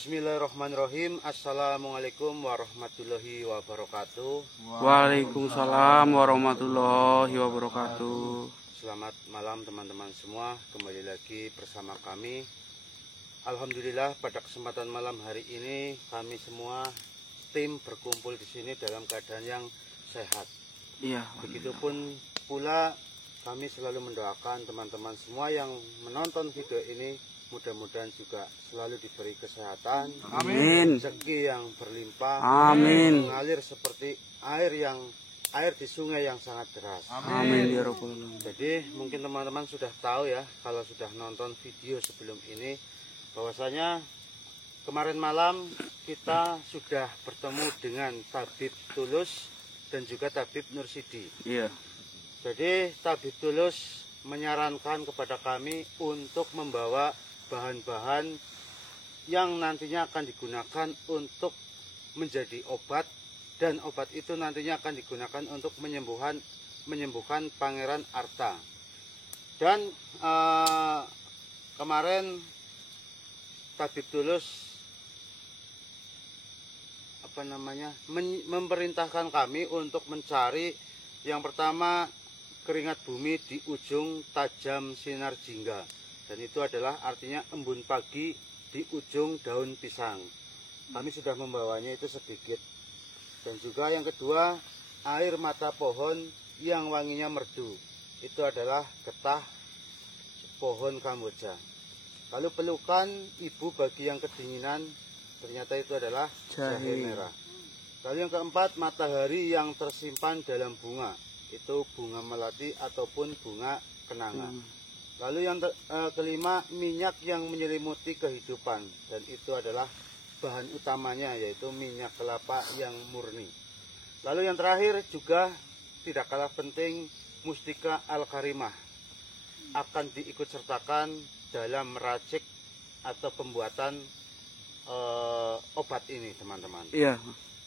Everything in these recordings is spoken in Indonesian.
Bismillahirrahmanirrahim. Assalamualaikum warahmatullahi wabarakatuh. Waalaikumsalam warahmatullahi wabarakatuh. Selamat malam teman-teman semua. Kembali lagi bersama kami. Alhamdulillah pada kesempatan malam hari ini kami semua tim berkumpul di sini dalam keadaan yang sehat. Iya. Begitupun pula kami selalu mendoakan teman-teman semua yang menonton video ini mudah-mudahan juga selalu diberi kesehatan, Amin. rezeki yang berlimpah, Amin. mengalir seperti air di sungai yang sangat deras. Amin ya Rabbal alamin. Jadi mungkin teman-teman sudah tahu ya, kalau sudah nonton video sebelum ini, bahwasanya kemarin malam kita sudah bertemu dengan Tabib Tulus dan juga Tabib Nursidi. Iya. Jadi Tabib Tulus menyarankan kepada kami untuk membawa bahan-bahan yang nantinya akan digunakan untuk menjadi obat, dan obat itu nantinya akan digunakan untuk menyembuhkan Pangeran Arta. Dan kemarin Tabib Tulus memerintahkan kami untuk mencari yang pertama keringat bumi di ujung tajam sinar jingga, dan itu adalah artinya embun pagi di ujung daun pisang. Kami sudah membawanya itu sedikit. Dan juga yang kedua, air mata pohon yang wanginya merdu, itu adalah getah pohon kamboja. Lalu pelukan ibu bagi yang kedinginan, ternyata itu adalah jahe merah. Lalu yang keempat, matahari yang tersimpan dalam bunga, itu bunga melati ataupun bunga kenanga. Lalu yang kelima, minyak yang menyelimuti kehidupan, dan itu adalah bahan utamanya, yaitu minyak kelapa yang murni. Lalu yang terakhir juga tidak kalah penting, mustika al-karimah akan diikut sertakan dalam meracik atau pembuatan obat ini, teman-teman. Iya.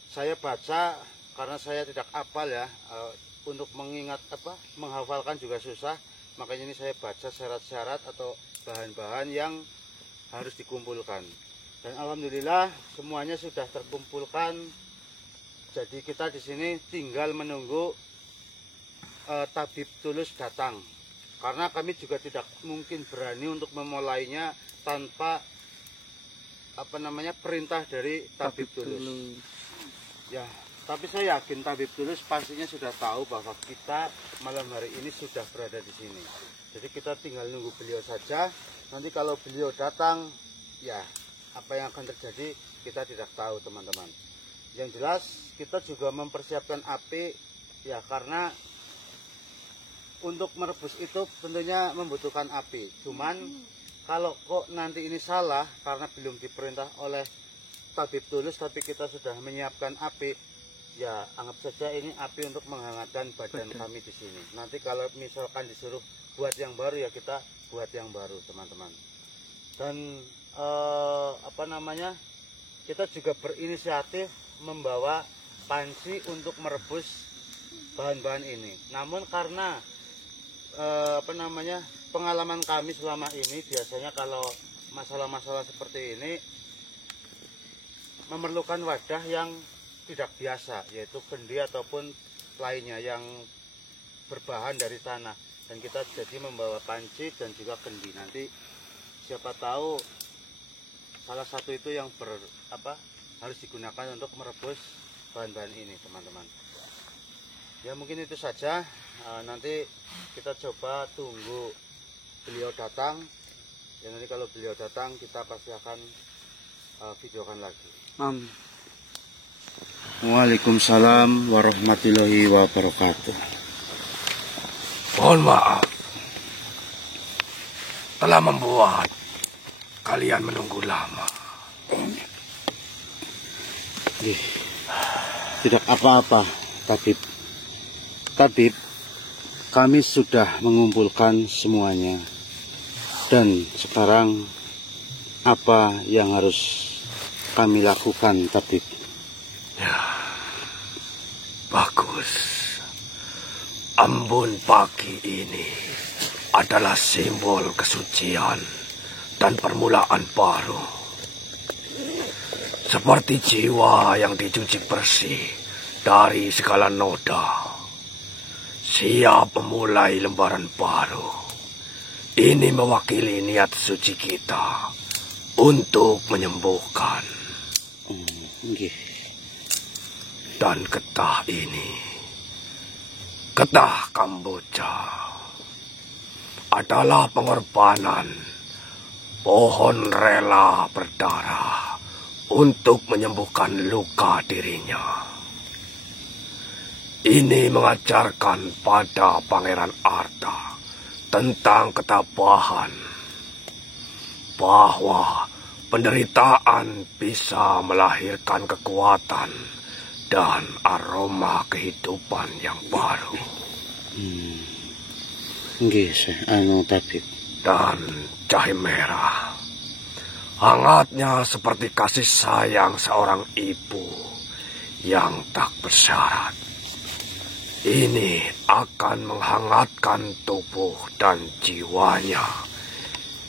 Saya baca karena saya tidak hafal ya, untuk menghafalkan juga susah, makanya ini saya baca syarat-syarat atau bahan-bahan yang harus dikumpulkan. Dan alhamdulillah semuanya sudah terkumpulkan. Jadi kita di sini tinggal menunggu Tabib Tulus datang, karena kami juga tidak mungkin berani untuk memulainya tanpa perintah dari Tabib Tulus. Ya, tapi saya yakin Tabib Tulus pastinya sudah tahu bahwa kita malam hari ini sudah berada di sini. Jadi kita tinggal nunggu beliau saja. Nanti kalau beliau datang, ya apa yang akan terjadi kita tidak tahu, teman-teman. Yang jelas kita juga mempersiapkan api, ya karena untuk merebus itu tentunya membutuhkan api. Cuman kalau kok nanti ini salah karena belum diperintah oleh Tabib Tulus, tapi kita sudah menyiapkan api, ya anggap saja ini api untuk menghangatkan badan kami di sini. Nanti kalau misalkan disuruh buat yang baru, ya kita buat yang baru, teman-teman. Dan kita juga berinisiatif membawa panci untuk merebus bahan-bahan ini. Namun karena pengalaman kami selama ini, biasanya kalau masalah-masalah seperti ini memerlukan wadah yang tidak biasa, yaitu kendi ataupun lainnya yang berbahan dari tanah. Dan kita jadi membawa panci dan juga kendi. Nanti siapa tahu salah satu itu yang harus digunakan untuk merebus bahan-bahan ini, teman-teman. Ya mungkin itu saja. Nanti kita coba tunggu beliau datang. Ya nanti kalau beliau datang kita pasti akan videokan lagi. Amin. Waalaikumsalam warahmatullahi wabarakatuh. Mohon maaf telah membuat kalian menunggu lama. Tidak apa-apa, Tabib. Tabib, kami sudah mengumpulkan semuanya. Dan sekarang apa yang harus kami lakukan, Tabib? Ya, bagus. Embun pagi ini adalah simbol kesucian dan permulaan baru. seperti jiwa yang dicuci bersih dari segala noda, siap memulai lembaran baru. Ini mewakili niat suci kita untuk menyembuhkan. Dan getah ini, getah Kamboja, adalah pengorbanan pohon rela berdarah untuk menyembuhkan luka dirinya. Ini mengajarkan pada Pangeran Arta tentang ketabahan, bahwa penderitaan bisa melahirkan kekuatan dan aroma kehidupan yang baru. Tabib. Dan jahe merah, hangatnya seperti kasih sayang seorang ibu yang tak bersyarat. Ini akan menghangatkan tubuh dan jiwanya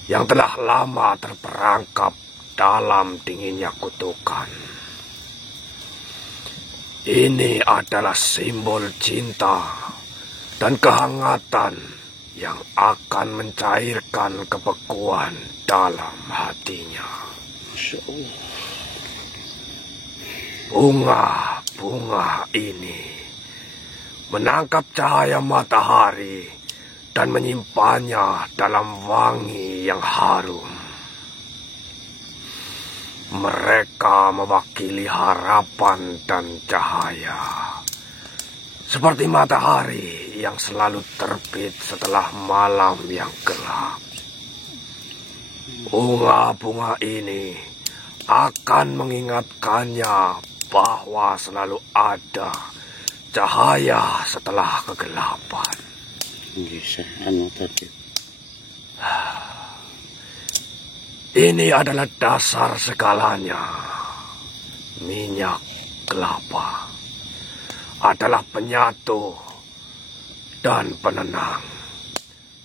yang telah lama terperangkap dalam dinginnya kutukan. Ini adalah simbol cinta dan kehangatan yang akan mencairkan kebekuan dalam hatinya. Bunga-bunga ini menangkap cahaya matahari dan menyimpannya dalam wangi yang harum. Mereka mewakili harapan dan cahaya, seperti matahari yang selalu terbit setelah malam yang gelap. Bunga-bunga ini akan mengingatkannya bahwa selalu ada cahaya setelah kegelapan. Ini adalah dasar segalanya. Minyak kelapa adalah penyatu dan penenang,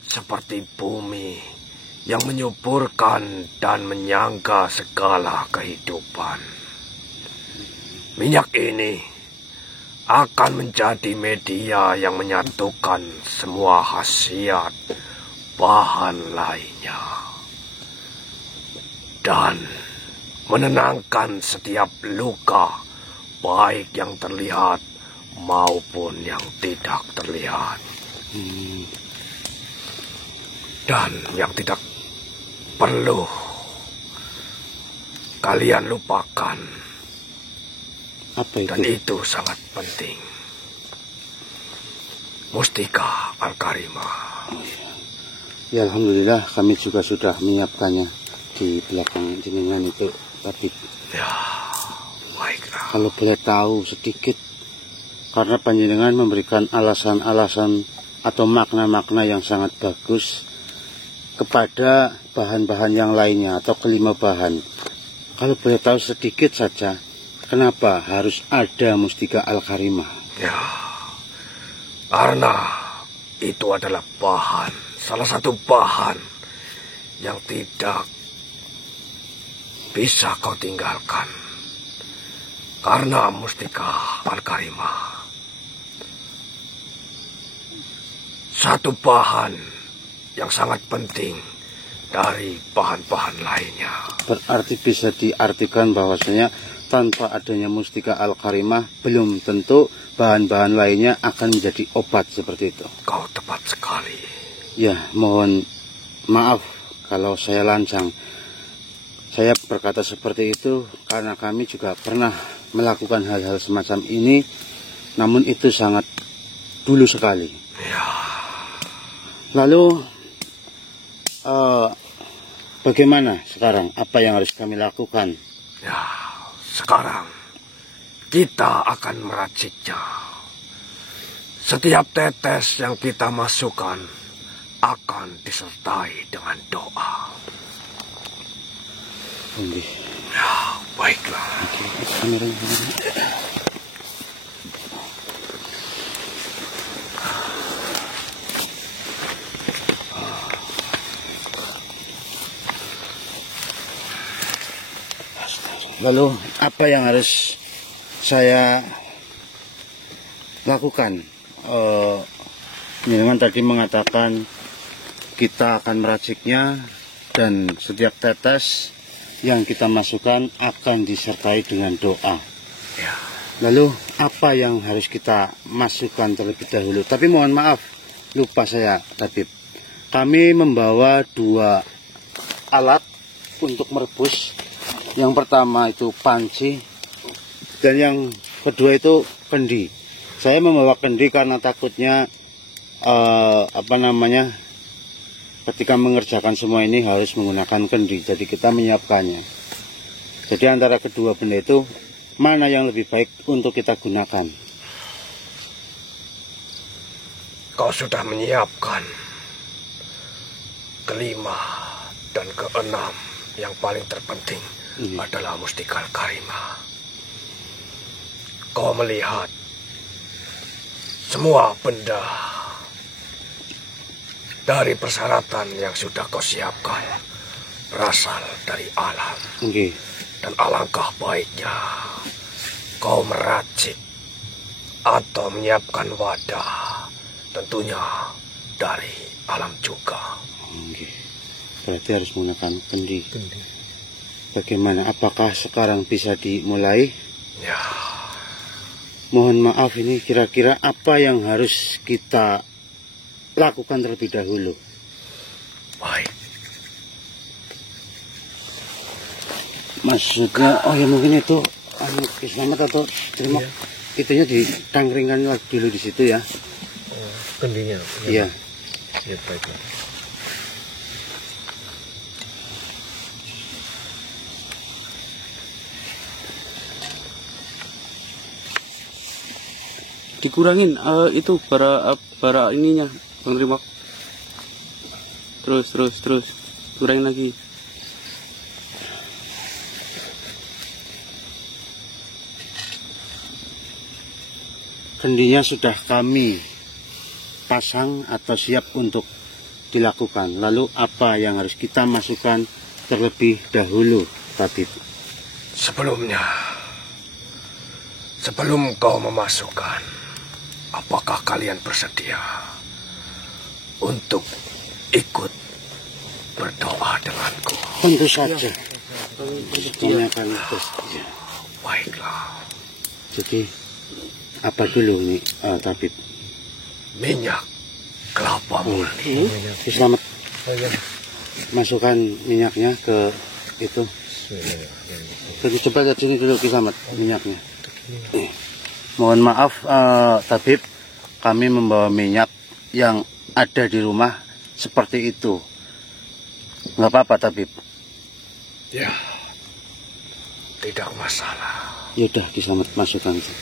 seperti bumi yang menyuburkan dan menyangga segala kehidupan. Minyak ini akan menjadi media yang menyatukan semua khasiat bahan lainnya dan menenangkan setiap luka, baik yang terlihat maupun yang tidak terlihat. Dan yang tidak perlu kalian lupakan. Apa itu? Dan itu sangat penting. Mustika Al-Karimah. Ya, alhamdulillah kami juga sudah menyiapkannya di belakang jenengan itu, tapi Ya, baiklah. kalau boleh tahu sedikit, karena panjenengan memberikan alasan-alasan atau makna-makna yang sangat bagus kepada bahan-bahan yang lainnya atau kelima bahan. Kalau boleh tahu sedikit saja, kenapa harus ada Mustika Al-Karimah? Ya, karena itu adalah bahan, salah satu bahan yang tidak bisa kau tinggalkan. Karena Mustika Al-Karimah satu bahan yang sangat penting dari bahan-bahan lainnya. Berarti bisa diartikan bahwasanya tanpa adanya Mustika Al-Karimah belum tentu bahan-bahan lainnya akan menjadi obat seperti itu. Kau tepat sekali. Ya, mohon maaf kalau saya lancang. Saya berkata seperti itu karena kami juga pernah melakukan hal-hal semacam ini, namun itu sangat dulu sekali. Ya. Lalu bagaimana sekarang? Apa yang harus kami lakukan? Ya, sekarang kita akan meraciknya. Setiap tetes yang kita masukkan akan disertai dengan doa. Ya, baiklah. Lalu apa yang harus saya lakukan? Dengan tadi mengatakan kita akan meraciknya dan setiap tetes yang kita masukkan akan disertai dengan doa. Ya. Lalu apa yang harus kita masukkan terlebih dahulu? Tapi mohon maaf, lupa saya, Tabib. Kami membawa 2 alat untuk merebus. Yang pertama itu panci dan yang kedua itu kendi. Saya membawa kendi karena takutnya ketika mengerjakan semua ini harus menggunakan kendi. Jadi kita menyiapkannya. Jadi antara kedua benda itu mana yang lebih baik untuk kita gunakan? Kau sudah menyiapkan kelima dan keenam. Yang paling terpenting adalah Mustikal Karima. Kau melihat semua benda dari persyaratan yang sudah kau siapkan berasal dari alam. Dan alangkah baiknya kau meracik atau menyiapkan wadah, tentunya dari alam juga. Berarti harus menggunakan kendi. Bagaimana? Apakah sekarang bisa dimulai? Ya. Mohon maaf, ini kira-kira apa yang harus kita lakukan terlebih dahulu? Baik. Maksudnya, oh ya mungkin itu selamat atau terima. Itunya ditangkringkan dulu di situ ya. Kendinya. Iya. Ya, baiklah. Dikurangin itu bara ininya, Bang Terima. Terus kurangin lagi. Kendinya sudah kami pasang atau siap untuk dilakukan. Lalu apa yang harus kita masukkan terlebih dahulu, Tabib? Sebelum kau memasukkan, apakah kalian bersedia untuk ikut berdoa denganku? Tentu saja. Tanyakan bersedia. Baiklah. Jadi apa dulu nih, Tabib? Minyak kelapa murni. Selamat. Masukkan minyaknya ke itu. Coba lihat sini dulu, Selamat, minyaknya. Mohon maaf, Tabib, kami membawa minyak yang ada di rumah seperti itu. Nggak apa-apa, Tabib? Ya, tidak masalah. Yaudah, Selamat, masukkan itu.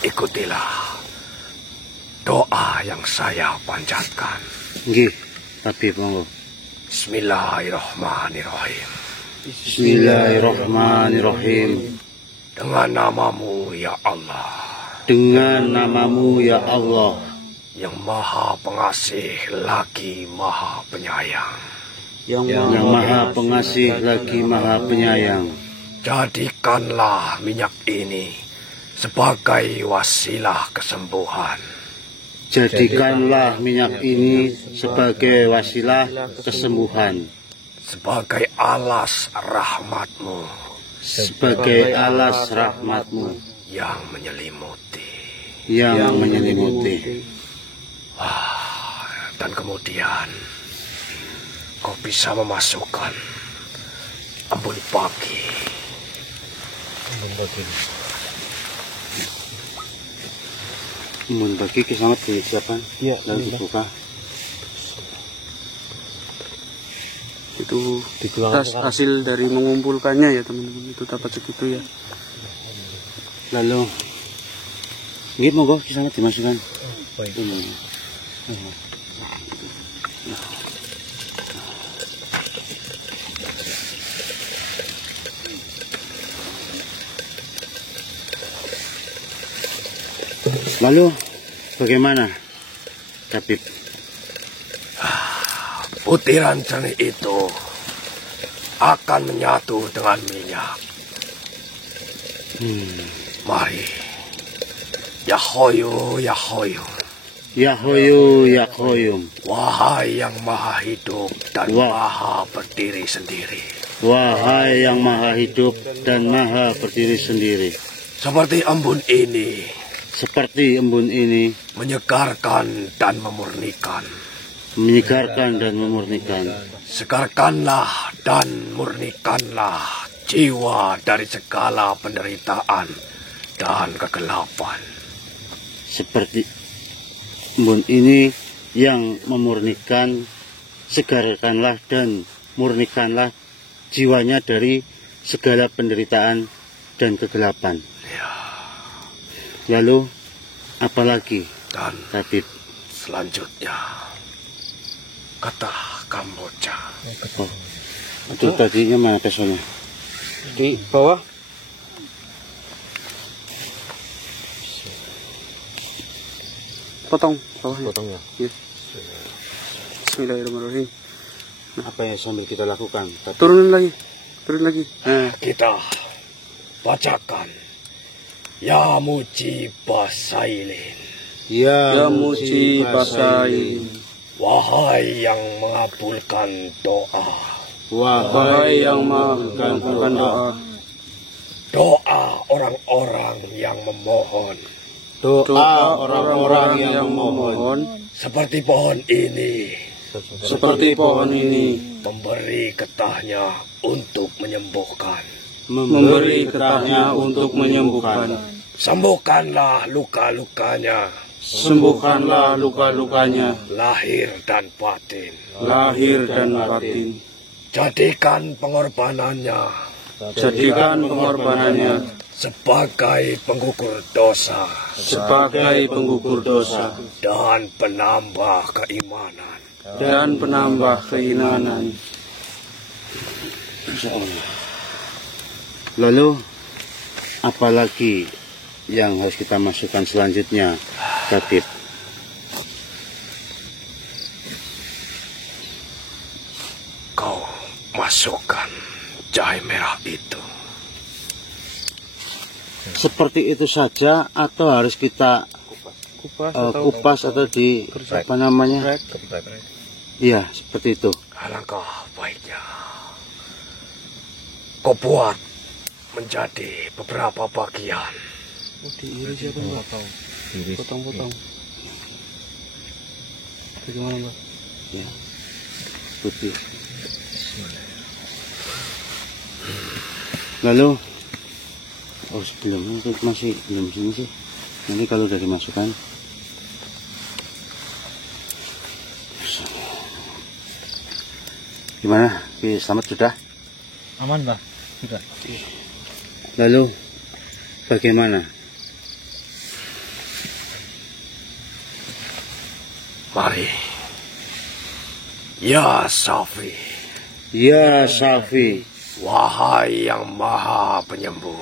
Ikutilah doa yang saya panjatkan. Nggih, Tabib, monggo. Bismillahirrahmanirrahim. Bismillahirrahmanirrahim. Dengan namamu ya Allah. Dengan namamu ya Allah. Yang maha pengasih lagi maha penyayang. Yang maha pengasih lagi maha penyayang. Jadikanlah minyak ini sebagai wasilah kesembuhan. Jadikanlah minyak ini sebagai wasilah kesembuhan. Sebagai alas rahmatmu. Sebagai alas rahmatmu. Yang menyelimuti. Yang menyelimuti. Dan kemudian kau bisa memasukkan embun pagi. Embun pagi Selamat disiapkan. Iya. Lalu dibuka. Itu hasil dari mengumpulkannya ya teman-teman, itu dapat segitu ya. Lalu nggih monggo Selamat dimasukkan. Baik. Lalu bagaimana, Tabib? Butiran jernih itu akan menyatu dengan minyak. Mari. Yahoyo, Yahoyo. Yahoyo, Yahoyum. Wahai yang maha hidup dan maha berdiri sendiri. Wahai yang maha hidup dan maha berdiri sendiri. Seperti embun ini. Seperti embun ini. Menyegarkan dan memurnikan. Menyegarkan dan memurnikan. Segarkanlah dan murnikanlah jiwa dari segala penderitaan dan kegelapan. Seperti embun ini yang memurnikan, segarkanlah dan murnikanlah jiwanya dari segala penderitaan dan kegelapan. Ya. Lalu, apalagi? Dan Tabib. Selanjutnya, kata Kamboja. Oh, itu tadinya mana pesonya? Di bawah. Potong bawahnya. Potong ya. Iya. Bismillahirrahmanirrahim. Apa yang sambil kita lakukan? Turunin lagi. Turun lagi. Kita bacakan. Ya Muji Basailin. Ya Muji Basailin. Wahai yang mengabulkan doa. Wahai yang mengabulkan doa. Doa orang-orang yang memohon. Doa orang-orang yang memohon. Seperti pohon ini. Seperti pohon ini. Memberi getahnya untuk menyembuhkan. Memberi getahnya untuk menyembuhkan. Sembuhkanlah luka-lukanya. Sembuhkanlah luka-lukanya. Lahir dan batin. Lahir dan batin. Jadikan pengorbanannya. Jadikan pengorbanannya sebagai penggugur dosa. sebagai penggugur dosa. Dan penambah keimanan. Dan penambah keimanan. Lalu, apalagi yang harus kita masukkan selanjutnya, Tabib? Kau masukkan jahe merah itu. Seperti itu saja atau harus kita kupas atau di apa namanya? Iya, seperti itu. Alangkah baiknya kau buat menjadi beberapa bagian. Diiris ya Mbak? Potong-potong. Bagaimana Mbak? Ya. Putih. Lalu, oh sebelum itu masih belum sini sih. Nanti kalau udah dimasukkan. Gimana? Selamat sudah? Aman, Pak. Sudah. Lalu, bagaimana? Mari. Ya Safi. Ya Safi. Wahai yang maha penyembuh.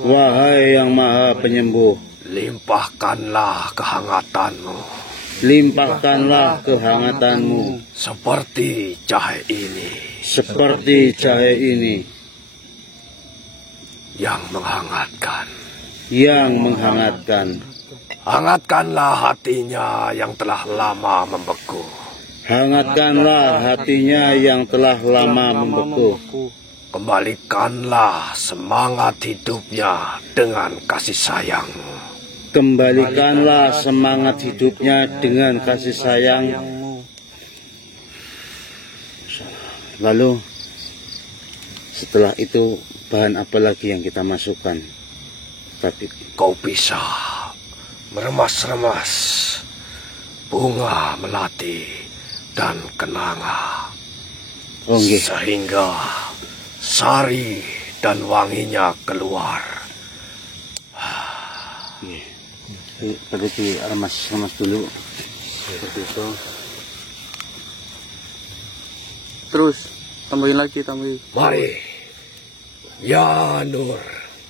Wahai yang maha penyembuh. Limpahkanlah kehangatanmu. Limpahkanlah kehangatanmu. Seperti jahe ini. Seperti jahe ini. Yang menghangatkan. Yang menghangatkan. Hangatkanlah hatinya yang telah lama membeku. Hangatkanlah hatinya yang telah lama membeku. Kembalikanlah semangat hidupnya dengan kasih sayangmu. Kembalikanlah semangat hidupnya dengan kasih sayang. Lalu, setelah itu, bahan apa lagi yang kita masukkan? Tapi kau bisa meremas-remas bunga melati dan kenanga. oh, nggih. Sehingga sari dan wanginya keluar. Perlu diremas-remas dulu. Seperti itu. Terus tambahin lagi, tambahin. Mari. Ya Nur.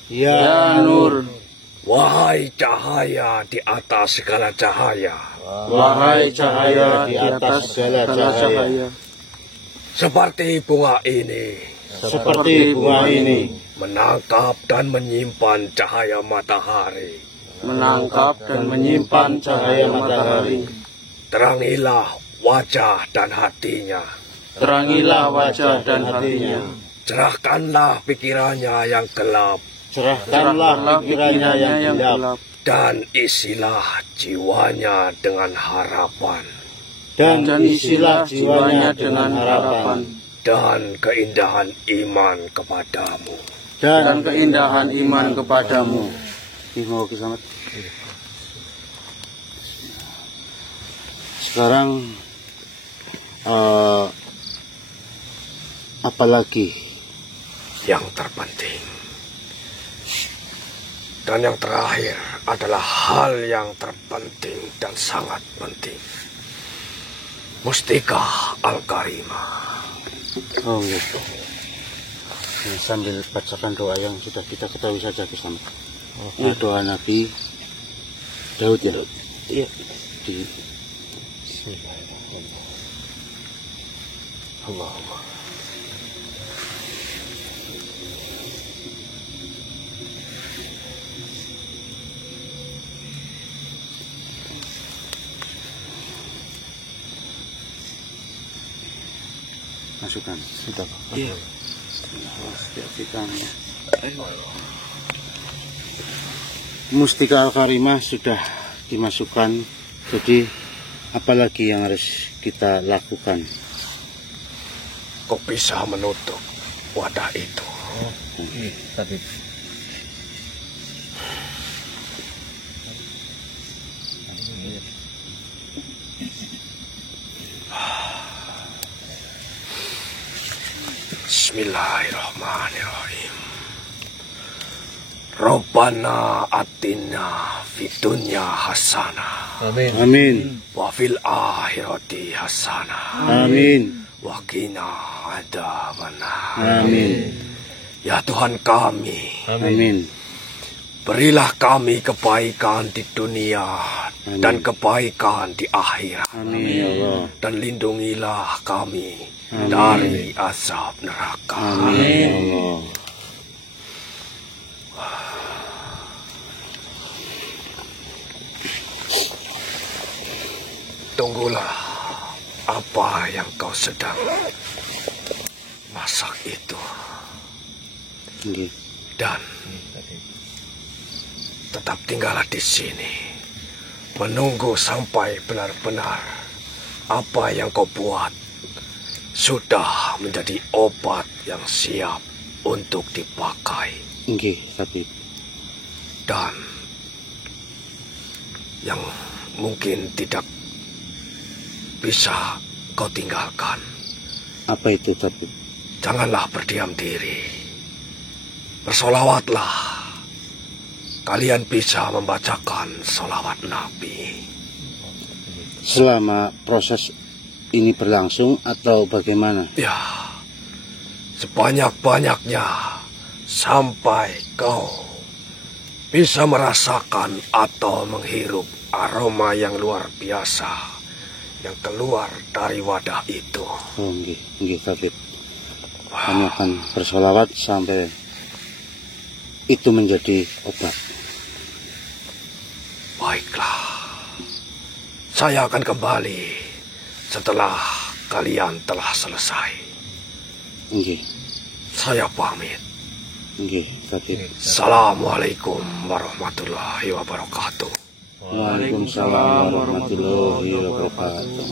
Ya Nur. Wahai cahaya di atas segala cahaya. Wahai cahaya di atas segala cahaya. Seperti bunga ini. Seperti bunga ini. Menangkap dan menyimpan cahaya matahari. Menangkap dan menyimpan cahaya matahari. Terangilah wajah dan hatinya. Terangilah wajah dan hatinya. Cerahkanlah pikirannya yang gelap. Cerahkanlah pikirannya yang gelap. Dan isilah jiwanya dengan harapan. Dan isilah jiwanya dengan harapan. Dan keindahan iman kepadamu. Dan keindahan iman kepadamu. Mau selamat. Sekarang apalagi Yang terpenting dan yang terakhir adalah hal yang terpenting dan sangat penting. Mustika Al-Karimah. Oh iya. Nah, sambil bacakan doa yang sudah kita ketahui saja Kisah. Nah, doa Nabi Daud ya. Iya. Di Allahumma. masukkan sudah Pak. Iya. Mustika Al-Karimah sudah dimasukkan. Jadi apalagi yang harus kita lakukan? Kau bisa menutup wadah itu. Tapi Bismillahirrahmanirrahim. Rabbana atina fid dunya hasanah. Amin. Amin. Wa fil akhirati hasanah. Amin. Wa qina adzabannar. Amin. Ya Tuhan kami, Amin. berilah kami kebaikan di dunia Amin. dan kebaikan di akhirat. Amin ya Allah. Dan lindungilah kami Amin. dari azab neraka. Amin ya Allah. Tunggulah apa yang kau sedang masak itu. Nggih. Dan tetap tinggallah di sini, menunggu sampai benar-benar apa yang kau buat sudah menjadi obat yang siap untuk dipakai. Nggih, tapi Dan yang mungkin tidak bisa kau tinggalkan. apa itu tapi? Janganlah berdiam diri. Bersolawatlah. Kalian bisa membacakan solawat Nabi. Selama proses ini berlangsung atau bagaimana? Ya, sebanyak-banyaknya sampai kau bisa merasakan atau menghirup aroma yang luar biasa yang keluar dari wadah itu. Oh, nggih, tapi kami akan bersolawat sampai itu menjadi obat. Baiklah, saya akan kembali setelah kalian telah selesai. Nggih, Saya pamit. nggih, tapi Assalamualaikum warahmatullahi wabarakatuh. Waalaikumsalam warahmatullahi wabarakatuh.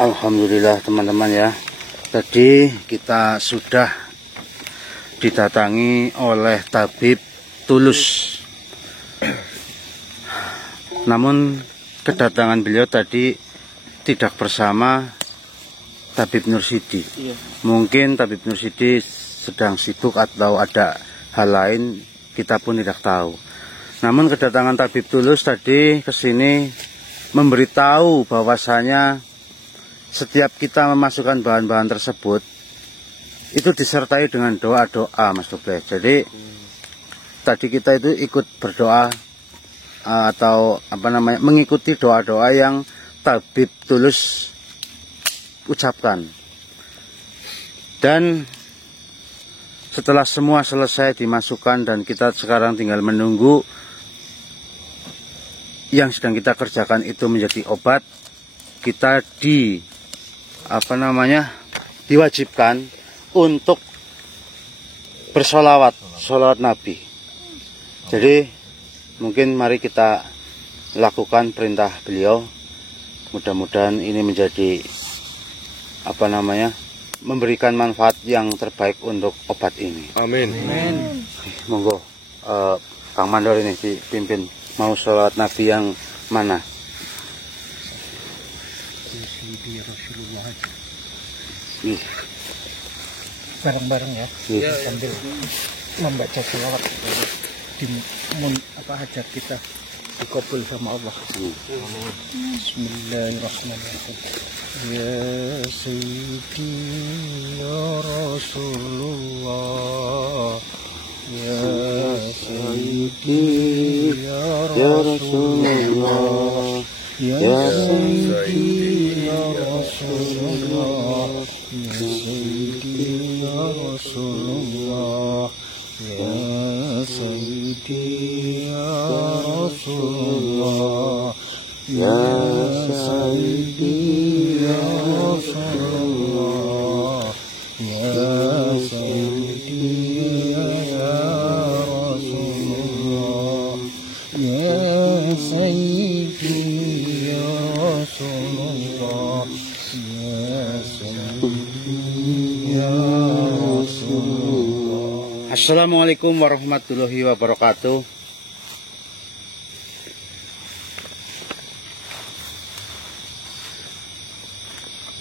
Alhamdulillah teman-teman ya. Tadi kita sudah didatangi oleh tabib Tulus. Namun kedatangan beliau tadi tidak bersama Tabib Nursidi. Mungkin Tabib Nursidi sedang sibuk atau ada hal lain, kita pun tidak tahu. Namun kedatangan Tabib Tulus tadi ke sini memberitahu bahwasanya setiap kita memasukkan bahan-bahan tersebut itu disertai dengan doa-doa, Mas Doble. Jadi tadi kita itu ikut berdoa atau mengikuti doa-doa yang tabib tulus ucapkan. Dan setelah semua selesai dimasukkan dan kita sekarang tinggal menunggu yang sedang kita kerjakan itu menjadi obat, kita diwajibkan untuk bersolawat, solawat Nabi. Jadi mungkin mari kita lakukan perintah beliau. Mudah-mudahan ini menjadi memberikan manfaat yang terbaik untuk obat ini. Amin. Monggo Kang Mandor ini dipimpin mau sholawat Nabi yang mana? Bareng-bareng ya, sambil membaca sholawat hajat kita dikabul sama Allah. Bismillahirrahmanirrahim. Ya Sayyidi ya Rasulullah, ya Sayyidi ya Rasulullah, ya Sayyidi ya Rasulullah, ya Sayyidi ya Rasulullah, ya Sayyidi ya Rasulullah, ya Sayyidi ya Rasulullah, ya Sayyidi ya Rasulullah, ya Sayyidi ya Rasulullah, ya Sayyidi ya Rasulullah. Assalamualaikum warahmatullahi wabarakatuh.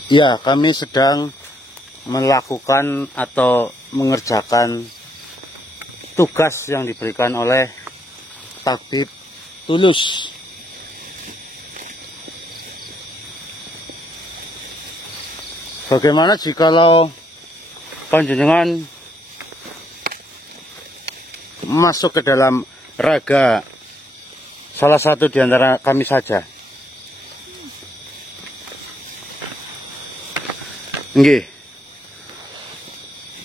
Ya, kami sedang melakukan atau mengerjakan tugas yang diberikan oleh tabib tulus. Bagaimana jikalau panjenengan masuk ke dalam raga salah satu di antara kami saja? Nggih.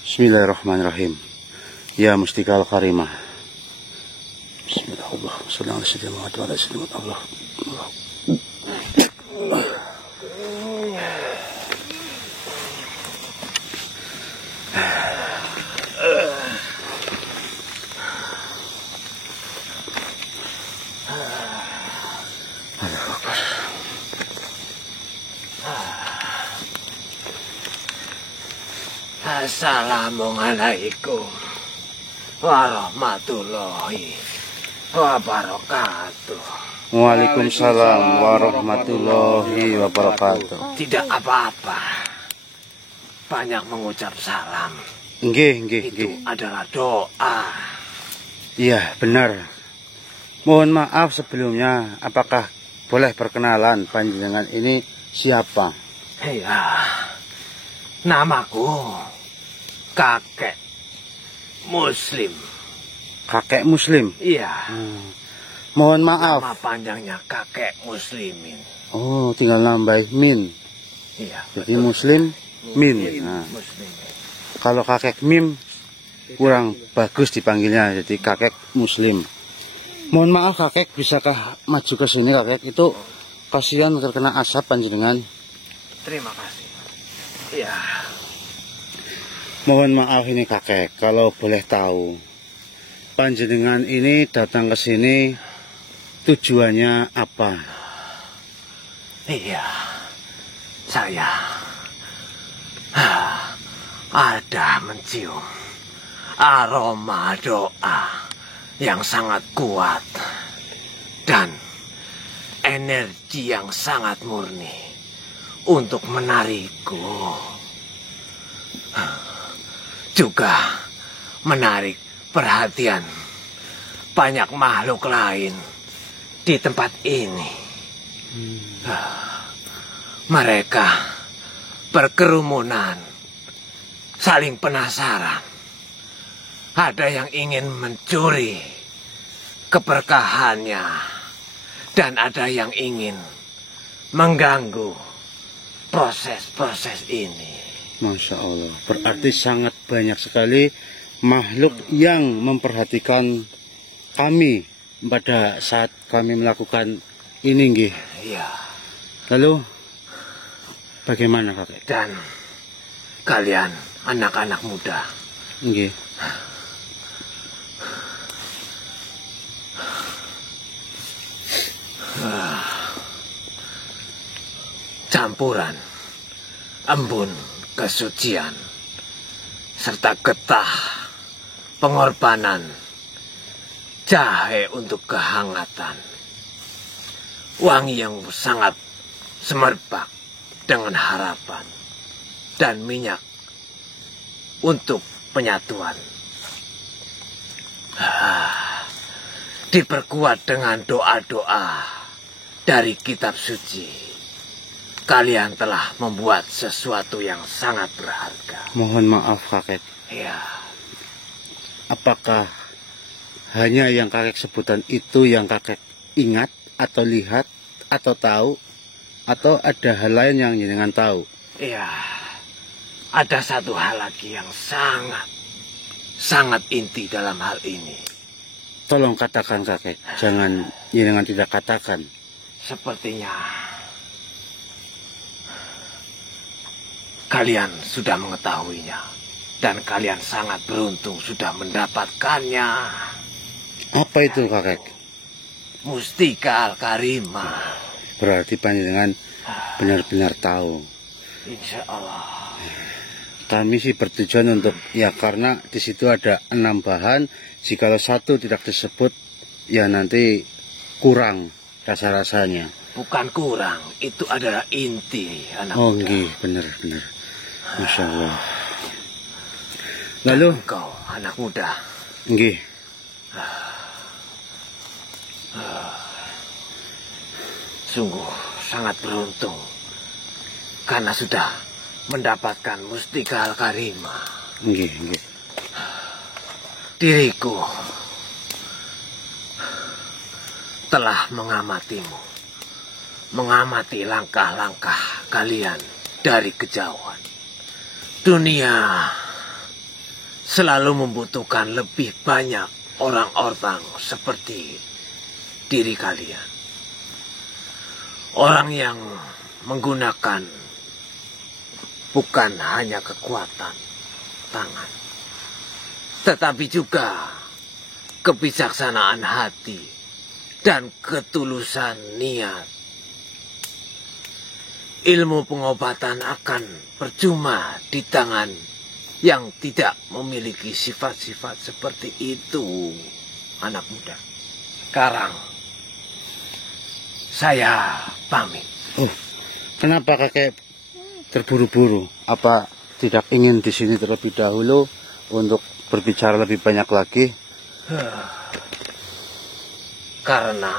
Bismillahirrahmanirrahim. Ya Mustikal Karimah. Bismillahirrahmanirrahim. Assalamualaikum warahmatullahi wabarakatuh. Waalaikumsalam warahmatullahi wabarakatuh. Tidak apa-apa, banyak mengucap salam. Nggih. Itu adalah doa. Iya, benar. Mohon maaf sebelumnya, apakah boleh perkenalan panjenengan ini siapa? Iya, namaku Kakek Muslim. Kakek Muslim? Iya. Mohon maaf. Nama panjangnya Kakek Muslimin. Oh, tinggal nambah Min. Iya. Jadi Muslim, Min. Nah, Muslimin. kalau Kakek Mim kurang bagus dipanggilnya, jadi Kakek Muslim. Mohon maaf Kakek, bisakah maju ke sini Kakek? Itu kasihan terkena asap panjenengan. Terima kasih. Iya. Mohon maaf ini Kakek, kalau boleh tahu, panjenengan ini datang ke sini tujuannya apa? Iya, saya ada mencium aroma doa yang sangat kuat dan energi yang sangat murni untuk menarikku. Juga menarik perhatian banyak makhluk lain di tempat ini. Mereka berkerumunan, saling penasaran. Ada yang ingin mencuri keberkahannya, dan ada yang ingin mengganggu proses-proses ini. Masya Allah, berarti sangat banyak sekali makhluk yang memperhatikan kami pada saat kami melakukan ini, nggih. Iya. Lalu bagaimana, kakek? Dan kalian anak-anak muda, Nggih. campuran embun kesucian serta getah pengorbanan, jahe untuk kehangatan, wangi yang sangat semerbak dengan harapan, dan minyak untuk penyatuan. Diperkuat dengan doa-doa dari kitab suci. Kalian telah membuat sesuatu yang sangat berharga. Mohon maaf, kakek. Ya, Apakah hanya yang kakek sebutan itu yang kakek ingat atau lihat atau tahu, atau ada hal lain yang jenengan tahu? ya. Ada satu hal lagi yang sangat inti dalam hal ini. Tolong katakan, kakek. Jangan jenengan tidak katakan. Sepertinya kalian sudah mengetahuinya, dan kalian sangat beruntung sudah mendapatkannya. Apa itu, kakek? Mustika Al-Karimah. Berarti panjenengan benar-benar tahu. Insya Allah. Kami sih bertujuan untuk, ya karena di situ ada 6 bahan. Jikalau satu tidak disebut, ya nanti kurang rasa-rasanya. Bukan kurang, itu adalah inti, anak Oh, muda. nggih, benar-benar. Masya Allah. Lalu, Engkau, anak muda, nggih, sungguh sangat beruntung karena sudah mendapatkan Mustika Al-Karimah. nggih, nggih. Diriku telah mengamatimu, mengamati langkah-langkah kalian dari kejauhan. Dunia selalu membutuhkan lebih banyak orang-orang seperti diri kalian. Orang yang menggunakan bukan hanya kekuatan tangan, tetapi juga kebijaksanaan hati dan ketulusan niat. Ilmu pengobatan akan percuma di tangan yang tidak memiliki sifat-sifat seperti itu, anak muda. Sekarang saya pamit. Oh, kenapa kakek terburu-buru? Apa tidak ingin di sini terlebih dahulu untuk berbicara lebih banyak lagi? Karena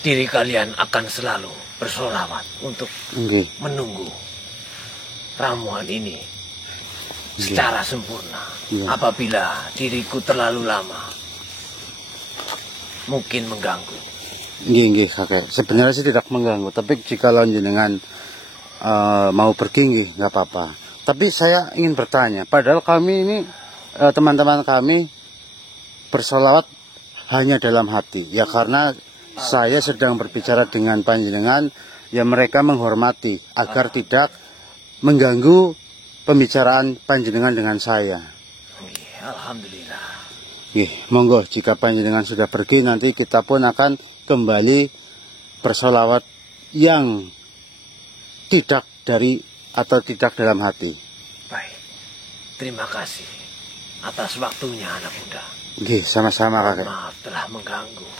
diri kalian akan selalu bersolawat untuk Nggih, menunggu ramuan ini secara sempurna. Iya. Apabila diriku terlalu lama, mungkin mengganggu. nggih, nggih, kakek. Sebenarnya sih tidak mengganggu, tapi jika jenengan mau pergi, nggih, nggak apa-apa. Tapi saya ingin bertanya, padahal kami ini teman-teman kami bersolawat hanya dalam hati, ya karena saya sedang berbicara dengan panjenengan, ya mereka menghormati agar tidak mengganggu pembicaraan panjenengan dengan saya. Alhamdulillah. Monggo, jika panjenengan sudah pergi, nanti kita pun akan kembali bersolawat yang tidak dari atau tidak dalam hati. Baik. Terima kasih atas waktunya, anak muda. Sama-sama, kakek. Maaf telah mengganggu.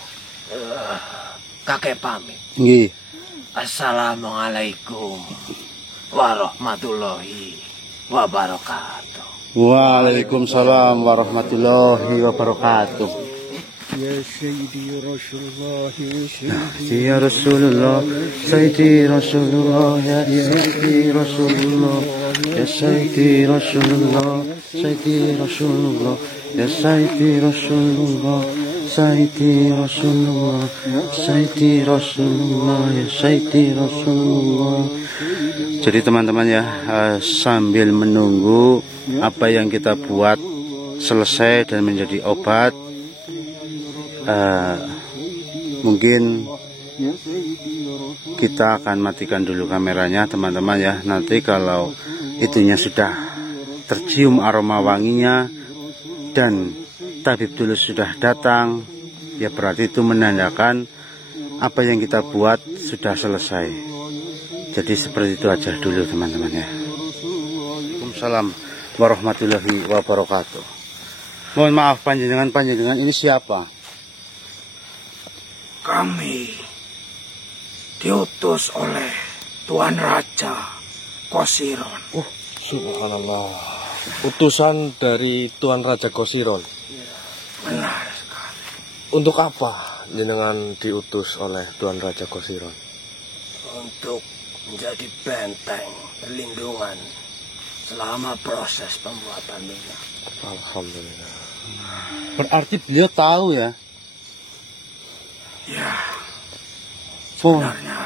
Kakek pamit. Nggih. Assalamualaikum warahmatullahi wabarakatuh. Waalaikumsalam warahmatullahi wabarakatuh. يا سيدي رسول الله Ya Rasulullah, Sayyidi Rasulullah, ya Sayyidi Rasulullah, ya Sayyidi Rasulullah, Sayyidi Rasulullah, ya Sayyidi Rasulullah, Sayyidi Rasulullah, Sayyidi Rasulullah, ya Sayyidi Rasulullah. Jadi teman-teman ya, sambil menunggu apa yang kita buat selesai dan menjadi obat, mungkin kita akan matikan dulu kameranya teman-teman ya. Nanti kalau itunya sudah tercium aroma wanginya dan tabib dulu sudah datang, ya berarti itu menandakan apa yang kita buat sudah selesai. Jadi seperti itu aja dulu teman-teman ya. Waalaikumsalam warahmatullahi wabarakatuh. Mohon maaf panjenengan ini siapa? Kami diutus oleh Tuan Raja Kosiron. Subhanallah. Utusan dari Tuan Raja Kosiron. Benar sekali. Untuk apa jenengan diutus oleh Tuan Raja Kosiron? Untuk menjadi benteng perlindungan selama proses pembuatan minyak. Alhamdulillah. Berarti beliau tahu ya? Ya, sebenarnya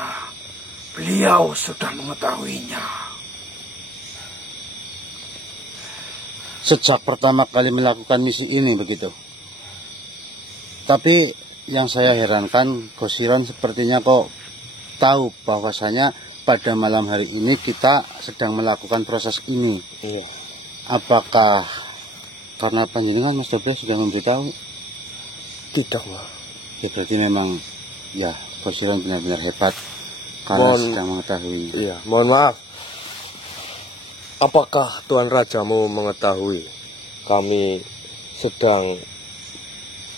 beliau sudah mengetahuinya. Sejak pertama kali melakukan misi ini begitu. Tapi yang saya herankan, Kosiron sepertinya kok tahu bahwasanya pada malam hari ini kita sedang melakukan proses ini. Iya. Apakah karena panjenengan Mas Doble sudah memberitahu? Tidak, Mas. Ya berarti memang ya Kosiron benar-benar hebat karena sedang mengetahui. Iya, mohon maaf. Apakah Tuan Rajamu mengetahui kami sedang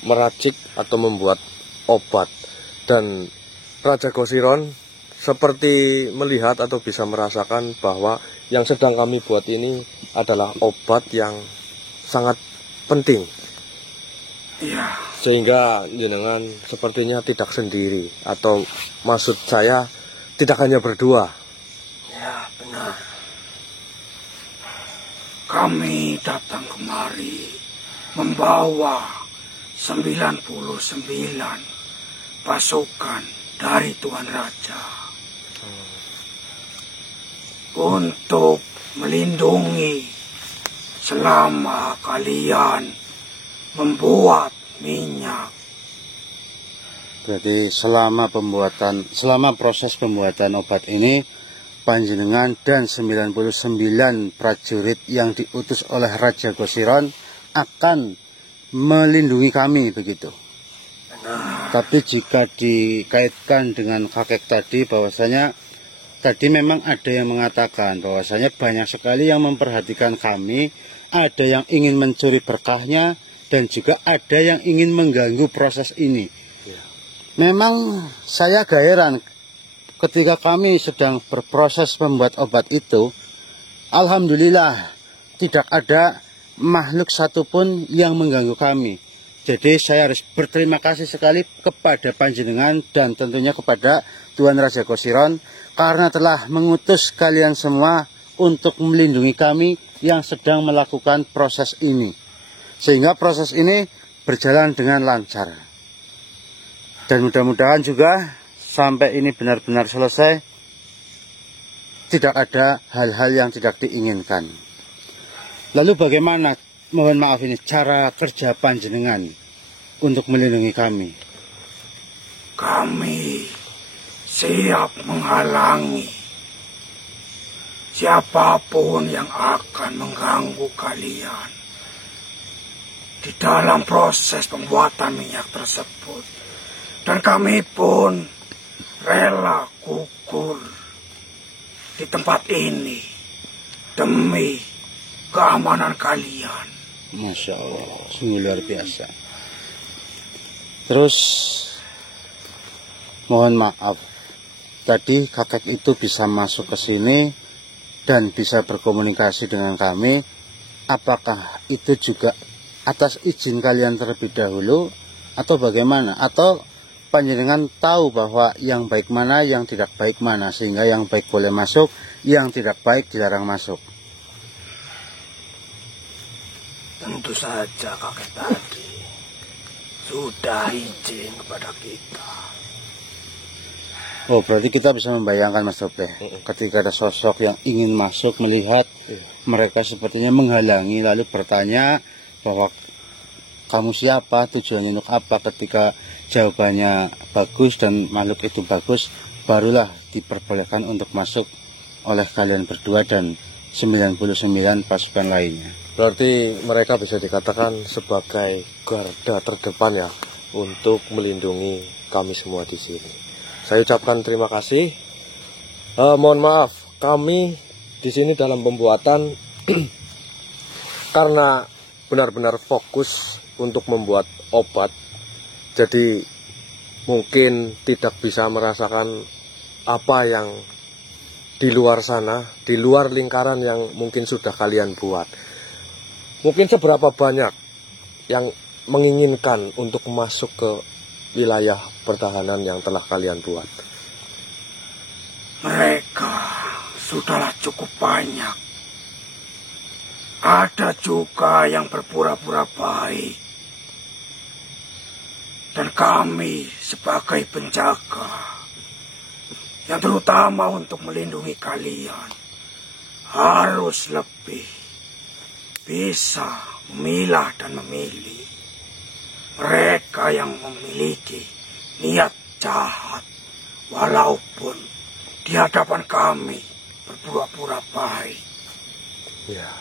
meracik atau membuat obat, dan Raja Kosiron seperti melihat atau bisa merasakan bahwa yang sedang kami buat ini adalah obat yang sangat penting. Iya. Sehingga jenengan sepertinya tidak sendiri, atau maksud saya tidak hanya berdua. Ya, benar. Kami datang kemari membawa 99 pasukan dari Tuan Raja untuk melindungi selama kalian membuat minyak. Berarti selama proses pembuatan obat ini, panjenengan dan 99 prajurit yang diutus oleh Raja Kosiron akan melindungi kami begitu. Tapi jika dikaitkan dengan kakek tadi, bahwasanya tadi memang ada yang mengatakan bahwasanya banyak sekali yang memperhatikan kami, ada yang ingin mencuri berkahnya, dan juga ada yang ingin mengganggu proses ini. Memang saya gak heran ketika kami sedang berproses membuat obat itu, alhamdulillah tidak ada makhluk satupun yang mengganggu kami. Jadi saya harus berterima kasih sekali kepada panjenengan dan tentunya kepada Tuan Raja Kosiron karena telah mengutus kalian semua untuk melindungi kami yang sedang melakukan proses ini. Sehingga proses ini berjalan dengan lancar. Dan mudah-mudahan juga sampai ini benar-benar selesai, tidak ada hal-hal yang tidak diinginkan. Lalu bagaimana, mohon maaf ini, cara kerja panjenengan untuk melindungi kami? Kami siap menghalangi siapapun yang akan mengganggu kalian di dalam proses pembuatan minyak tersebut. Dan kami pun rela gugur di tempat ini demi keamanan kalian. Masya Allah, sungguh luar biasa. Terus, mohon maaf, tadi kakek itu bisa masuk ke sini dan bisa berkomunikasi dengan kami. Apakah itu juga atas izin kalian terlebih dahulu, atau bagaimana? Atau panjenengan tahu bahwa yang baik mana, yang tidak baik mana, sehingga yang baik boleh masuk, yang tidak baik dilarang masuk? Tentu saja kakek tadi sudah izin kepada kita. Oh, berarti kita bisa membayangkan, Mas Tope, ketika ada sosok yang ingin masuk melihat, mereka sepertinya menghalangi lalu bertanya bahwa kamu siapa, tujuannya untuk apa. Ketika jawabannya bagus dan makhluk itu bagus, barulah diperbolehkan untuk masuk oleh kalian berdua dan 99 pasukan lainnya. Berarti mereka bisa dikatakan sebagai garda terdepan ya untuk melindungi kami semua di sini. Saya ucapkan terima kasih. Mohon maaf, kami di sini dalam pembuatan karena benar-benar fokus untuk membuat obat, jadi mungkin tidak bisa merasakan apa yang di luar sana, di luar lingkaran yang mungkin sudah kalian buat. Mungkin seberapa banyak yang menginginkan untuk masuk ke wilayah pertahanan yang telah kalian buat? Mereka sudahlah cukup banyak. Ada juga yang berpura-pura baik. Dan kami sebagai penjaga yang terutama untuk melindungi kalian harus lebih bisa memilah dan memilih mereka yang memiliki niat jahat walaupun di hadapan kami berpura-pura baik. Ya.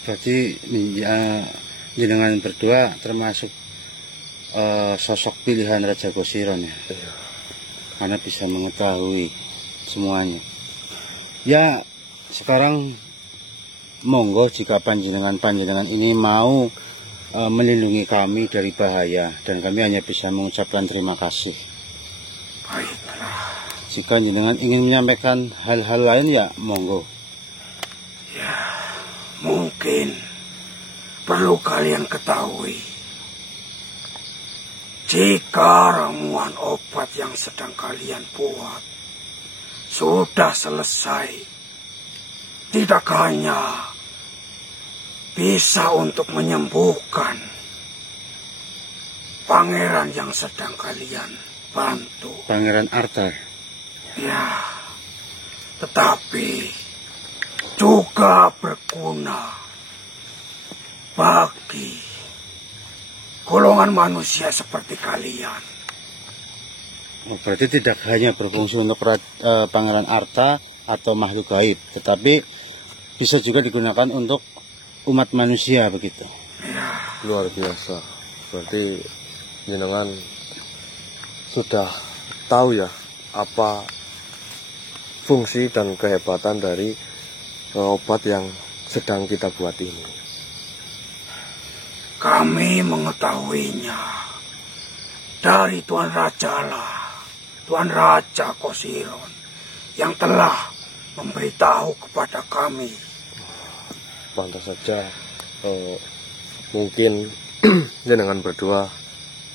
Berarti ya, jenengan berdua termasuk sosok pilihan Raja Gosiron ya. Karena bisa mengetahui semuanya. Ya, sekarang monggo jika panjenengan ini mau melindungi kami dari bahaya, dan kami hanya bisa mengucapkan terima kasih. Baiklah. Jika jenengan ingin menyampaikan hal-hal lain ya monggo. Ya, mungkin perlu kalian ketahui. Jika ramuan obat yang sedang kalian buat sudah selesai, tidak hanya bisa untuk menyembuhkan pangeran yang sedang kalian bantu, Pangeran Arthur. ya, tetapi juga berguna bagi golongan manusia seperti kalian. Oh, berarti tidak hanya berfungsi untuk Pangeran Arta atau makhluk gaib, tetapi bisa juga digunakan untuk umat manusia begitu. Ya. Luar biasa. Berarti jenengan sudah tahu ya apa fungsi dan kehebatan dari obat yang sedang kita buat ini. Kami mengetahuinya dari Tuan Raja lah, Tuan Raja Gosiron, yang telah memberitahu kepada kami. Pantas saja mungkin jenengan berdua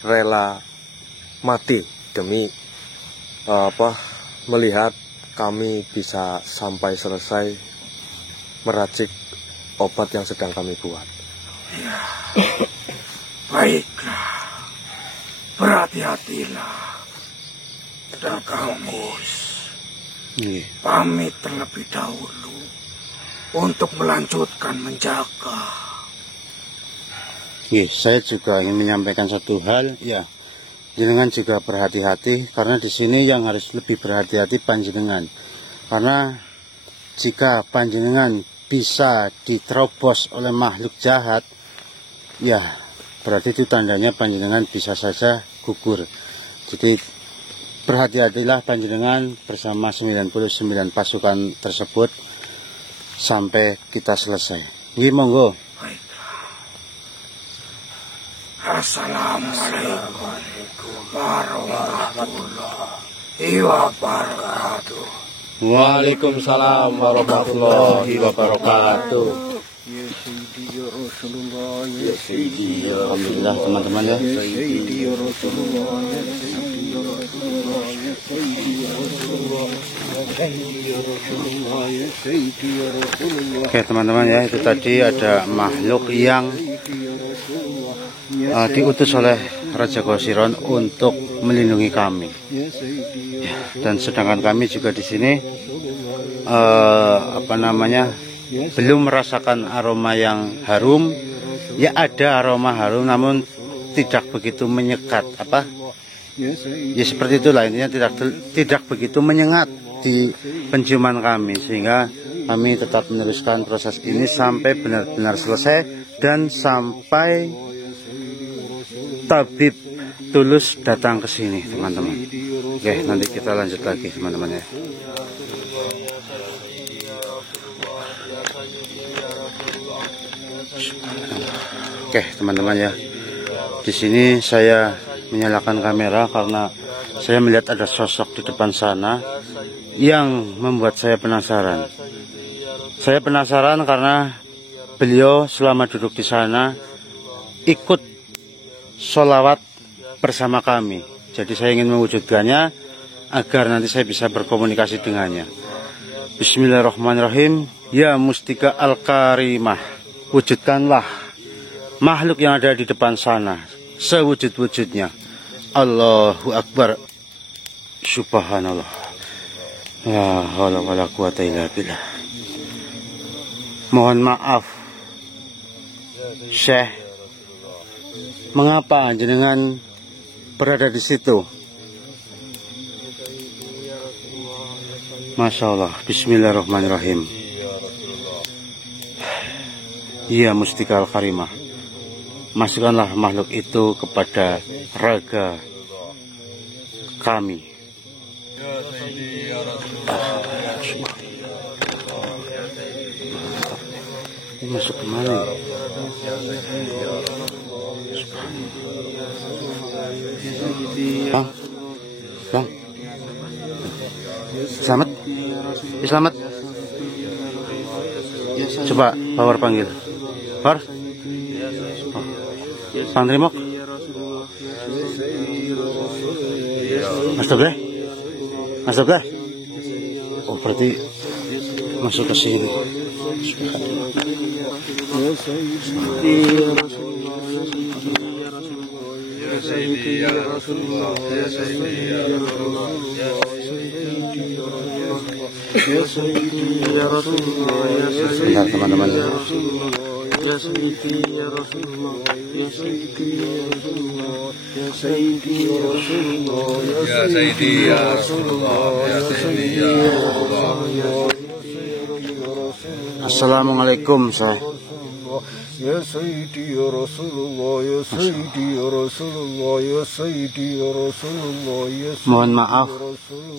rela mati demi melihat kami bisa sampai selesai meracik obat yang sedang kami buat. Ya, baiklah, berhati-hatilah, dan kami pamit terlebih dahulu untuk melanjutkan menjaga. Saya juga ingin menyampaikan satu hal, ya, jenengan juga berhati-hati, karena di sini yang harus lebih berhati-hati panjenengan, karena jika panjenengan bisa diterobos oleh makhluk jahat, ya, berarti itu tandanya panjenengan bisa saja gugur. Jadi berhati-hatilah panjenengan bersama 99 pasukan tersebut sampai kita selesai. Nggih, monggo. Assalamualaikum warahmatullahi wabarakatuh. Waalaikumsalam warahmatullahi wabarakatuh. Ya Sayyidi ya Rasulullah ya Sayyidi ya Alhamdulillah teman-teman ya. Sayyidi ya Rasulullah ya Sayyidi ya Rasulullah ya Sayyidi ya Rasulullah ya Sayyidi ya Rasulullah ya Sayyidi ya Rasulullah. Oke teman-teman ya, itu tadi ada makhluk yang diutus oleh Raja Qasiron untuk melindungi kami. Ya, dan sedangkan kami juga di sini belum merasakan aroma yang harum. Ya ada aroma harum namun tidak begitu menyekat ya seperti itulah intinya, tidak begitu menyengat di penciuman kami, sehingga kami tetap meneruskan proses ini sampai benar-benar selesai dan sampai tabib tulus datang ke sini teman-teman. Oke, nanti kita lanjut lagi teman-teman ya. Oke teman-teman ya, di sini saya menyalakan kamera karena saya melihat ada sosok di depan sana yang membuat saya penasaran. Saya penasaran karena beliau selama duduk di sana ikut sholawat bersama kami. Jadi saya ingin mewujudkannya agar nanti saya bisa berkomunikasi dengannya. Bismillahirrahmanirrahim. Ya Mustika Al-Karimah, wujudkanlah makhluk yang ada di depan sana sewujud-wujudnya. Allahu Akbar. Subhanallah. La haula wala quwata illa billah. Mohon maaf Syekh, mengapa jenengan berada di situ? Masya Allah. Bismillahirrahmanirrahim. Ya Mustika Al-Karimah, masukkanlah makhluk itu kepada raga kami. Ini masuk ke mana? Bang, bang, selamat, selamat. Coba Power panggil. Power. Bang Trimok. Mas Doble? Mas Doble? Oh berarti masuk ke sini. Benar teman-teman. Ya Sayyidi ya Rasulullah, ya Sayyidi ya Rasulullah, ya Sayyidi ya Rasulullah, ya Sayyidi ya Rasulullah, ya Sayyidi ya Rasulullah. Assalamualaikum Syekh. Ya Sayyidi ya Rasulullah, ya Sayyidi ya Rasulullah, ya Sayyidi ya Rasulullah, ya Sayyidi. Mohon maaf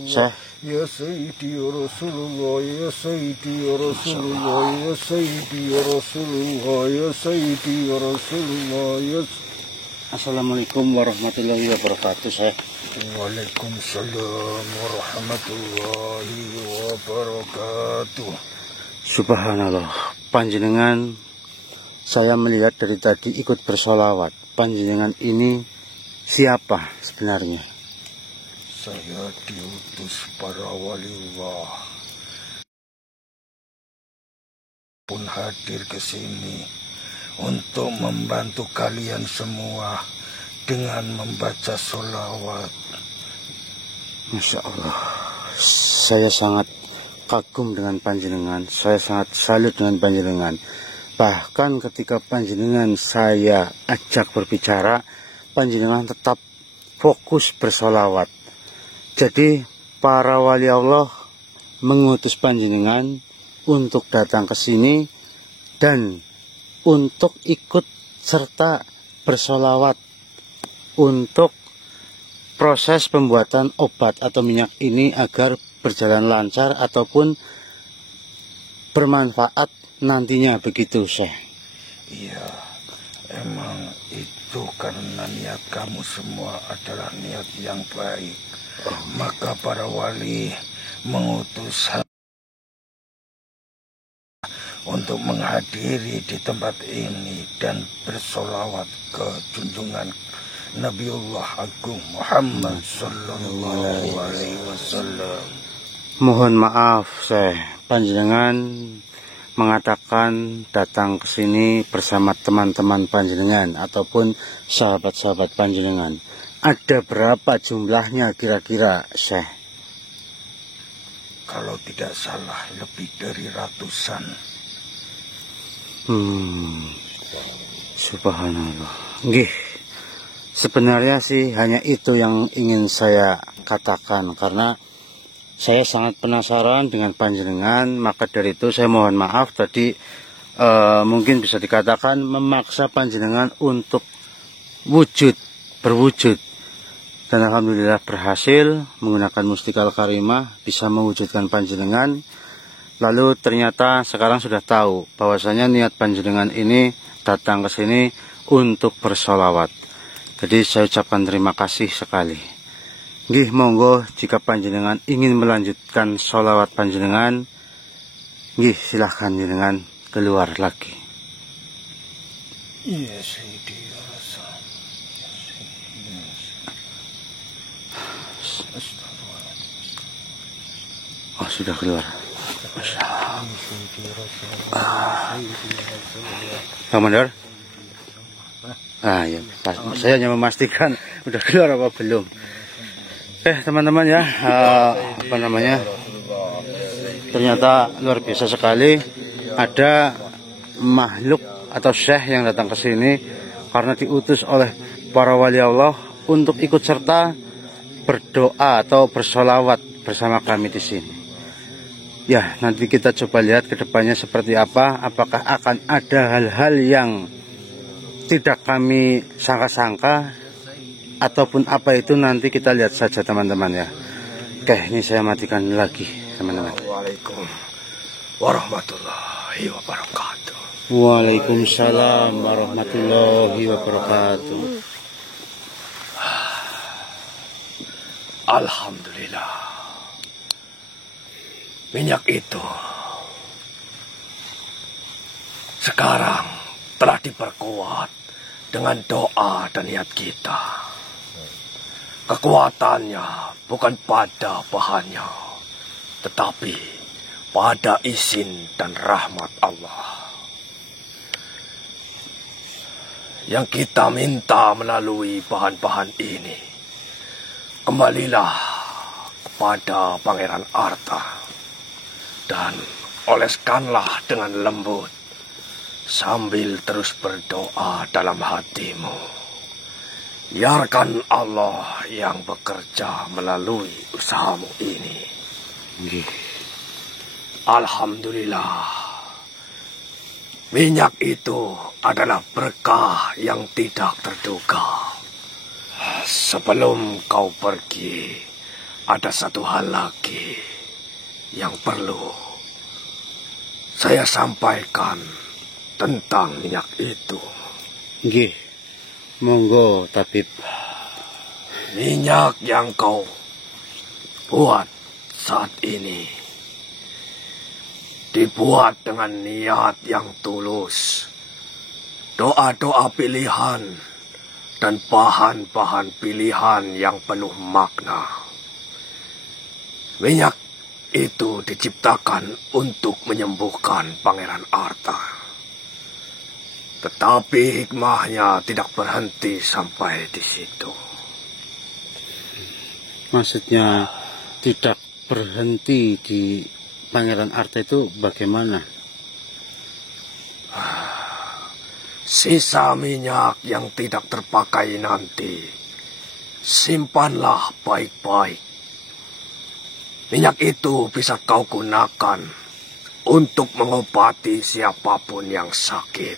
Syekh. Ya Sayyidi ya Rasulullah, ya Sayyidi ya Rasulullah, ya Sayyidi ya Rasulullah, ya Sayyidi ya Rasulullah, ya. Assalamualaikum warahmatullahi wabarakatuh Syekh. Waalaikumsalam warahmatullahi wabarakatuh. Subhanallah, panjenengan saya melihat dari tadi ikut bersolawat. Panjenengan ini siapa sebenarnya? Saya diutus para waliullah pun hadir ke sini untuk membantu kalian semua dengan membaca sholawat. Masya Allah, saya sangat kagum dengan panjenengan, saya sangat salut dengan panjenengan. Bahkan ketika panjenengan saya ajak berbicara, panjenengan tetap fokus bersolawat. Jadi para wali Allah mengutus panjenengan untuk datang ke sini dan untuk ikut serta bersolawat untuk proses pembuatan obat atau minyak ini agar berjalan lancar ataupun bermanfaat nantinya, begitu Syekh? Iya, emang itu karena niat kamu semua adalah niat yang baik. Maka para wali mengutus untuk menghadiri di tempat ini dan bersolawat ke junjungan Nabiullah Agung Muhammad Sallallahu Alaihi Wasallam. Mohon maaf, Syekh, panjenengan mengatakan datang ke sini bersama teman-teman panjenengan ataupun sahabat-sahabat panjenengan. Ada berapa jumlahnya kira-kira, Syekh? Kalau tidak salah lebih dari ratusan. Subhanallah. Nggih. Sebenarnya sih hanya itu yang ingin saya katakan karena saya sangat penasaran dengan panjenengan, maka dari itu saya mohon maaf tadi mungkin bisa dikatakan memaksa panjenengan untuk berwujud. Dan alhamdulillah berhasil menggunakan Mustikal Karimah bisa mewujudkan panjenengan. Lalu ternyata sekarang sudah tahu bahwasanya niat panjenengan ini datang ke sini untuk bersolawat. Jadi saya ucapkan terima kasih sekali. Nggih, monggo jika panjenengan ingin melanjutkan solawat panjenengan, nggih silahkan jenengan keluar lagi. Iya, Sayyidi ya Rasul. Oh, sudah keluar. Pak Mandor? Ya, saya hanya memastikan udah keluar apa belum. Teman-teman ya, ternyata luar biasa sekali. Ada makhluk atau syekh yang datang ke sini karena diutus oleh para wali Allah untuk ikut serta berdoa atau bersolawat bersama kami di sini. Ya, nanti kita coba lihat ke depannya seperti apa. Apakah akan ada hal-hal yang tidak kami sangka-sangka ataupun apa itu nanti kita lihat saja teman-teman ya. Oke, ini saya matikan lagi teman-teman. Waalaikumsalam warahmatullahi wabarakatuh. Waalaikumsalam warahmatullahi wabarakatuh. Alhamdulillah. Minyak itu sekarang telah diperkuat dengan doa dan niat kita. Kekuatannya bukan pada bahannya, tetapi pada izin dan rahmat Allah. Yang kita minta melalui bahan-bahan ini, kembalilah kepada Pangeran Arta dan oleskanlah dengan lembut sambil terus berdoa dalam hatimu. Biarkan Allah yang bekerja melalui usahamu ini. Alhamdulillah. Minyak itu adalah berkah yang tidak terduga. Sebelum kau pergi, ada satu hal lagi yang perlu saya sampaikan tentang minyak itu. Nggih, monggo tabib. Minyak yang kau buat saat ini dibuat dengan niat yang tulus, doa-doa pilihan, dan bahan-bahan pilihan yang penuh makna. Minyak itu diciptakan untuk menyembuhkan Pangeran Arta. Tetapi hikmahnya tidak berhenti sampai di situ. Maksudnya tidak berhenti di Pangeran Arta itu bagaimana? Sisa minyak yang tidak terpakai nanti, simpanlah baik-baik. Minyak itu bisa kau gunakan untuk mengobati siapapun yang sakit.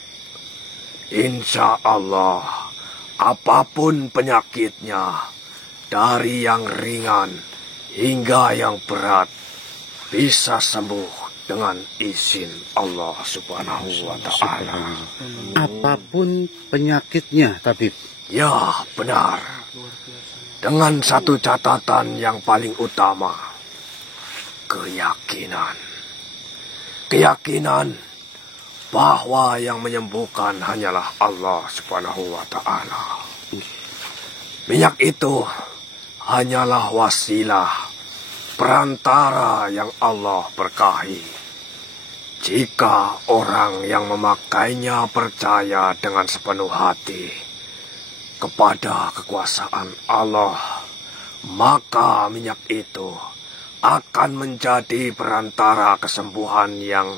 Insya Allah, apapun penyakitnya, dari yang ringan hingga yang berat, bisa sembuh dengan izin Allah Subhanahu wa Ta'ala. Apapun penyakitnya, tabib. Ya, benar. Dengan satu catatan yang paling utama, keyakinan. Keyakinan bahwa yang menyembuhkan hanyalah Allah Subhanahu wa Ta'ala. Minyak itu hanyalah wasilah, perantara yang Allah berkahi. Jika orang yang memakainya percaya dengan sepenuh hati kepada kekuasaan Allah, maka minyak itu akan menjadi perantara kesembuhan yang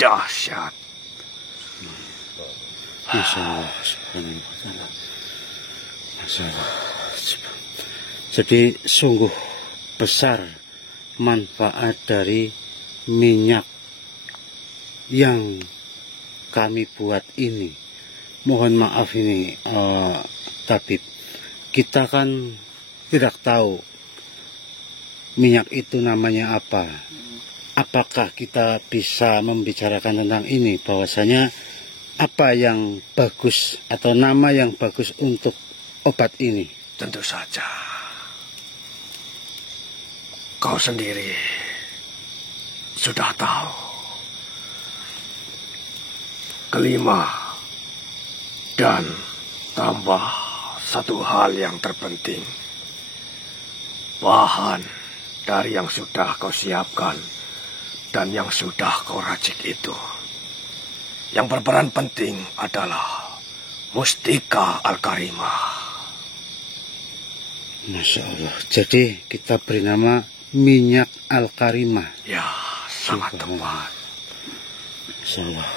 dahsyat. Masya Allah, subhanallah. Masya Allah. Jadi sungguh besar manfaat dari minyak yang kami buat ini. Mohon maaf ini, tabib, kita kan tidak tahu minyak itu namanya apa. Apakah kita bisa membicarakan tentang ini, bahwasanya apa yang bagus atau nama yang bagus untuk obat ini? Tentu saja. Kau sendiri sudah tahu. Kelima, dan tambah satu hal yang terpenting. Bahan dari yang sudah kau siapkan dan yang sudah kau racik itu. Yang berperan penting adalah Mustika Al-Karimah. Masya Allah. Jadi kita beri nama minyak Al-Karimah. Ya, sangat tepat. Masya Allah.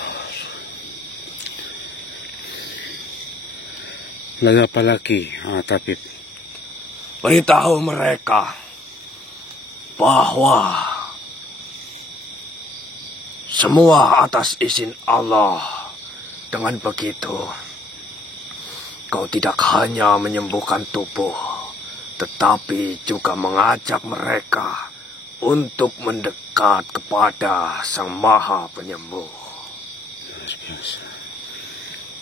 Lalu apa lagi, tabib? Beritahu mereka bahwa semua atas izin Allah. Dengan begitu, kau tidak hanya menyembuhkan tubuh, tetapi juga mengajak mereka untuk mendekat kepada Sang Maha Penyembuh. Luar biasa.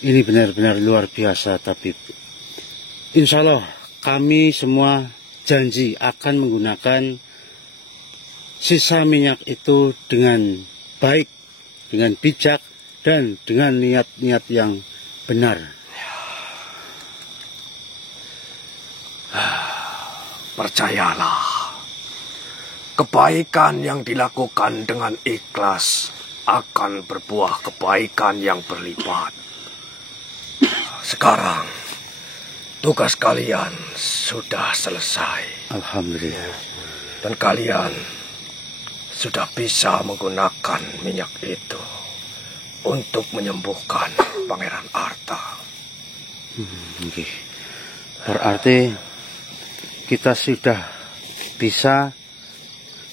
Ini benar-benar luar biasa, tabib. Insya Allah kami semua janji akan menggunakan sisa minyak itu dengan baik, dengan bijak, dan dengan niat-niat yang benar. Percayalah, kebaikan yang dilakukan dengan ikhlas akan berbuah kebaikan yang berlipat. Sekarang, tugas kalian sudah selesai. Alhamdulillah. Dan kalian sudah bisa menggunakan minyak itu untuk menyembuhkan Pangeran Arta. Okay. Berarti kita sudah bisa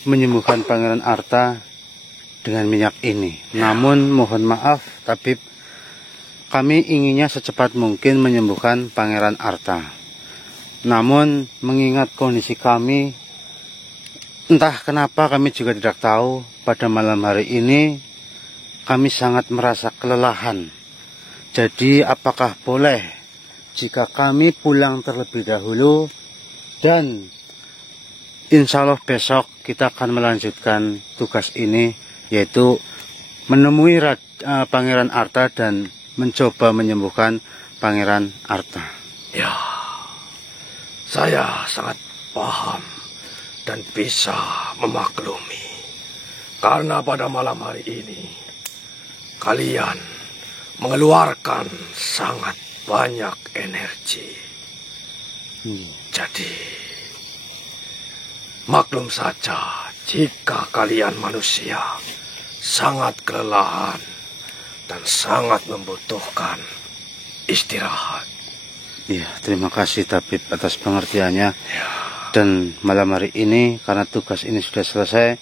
menyembuhkan Pangeran Arta dengan minyak ini. Namun mohon maaf, tabib, kami inginnya secepat mungkin menyembuhkan Pangeran Arta. Namun mengingat kondisi kami, entah kenapa kami juga tidak tahu, pada malam hari ini kami sangat merasa kelelahan. Jadi apakah boleh jika kami pulang terlebih dahulu dan insya Allah besok kita akan melanjutkan tugas ini, yaitu menemui Pangeran Arta dan mencoba menyembuhkan Pangeran Arta. Ya, saya sangat paham dan bisa memaklumi. Karena pada malam hari ini, kalian mengeluarkan sangat banyak energi. Jadi, maklum saja jika kalian manusia sangat kelelahan dan sangat membutuhkan istirahat. Ya, terima kasih tabib atas pengertiannya. Ya. Dan malam hari ini karena tugas ini sudah selesai,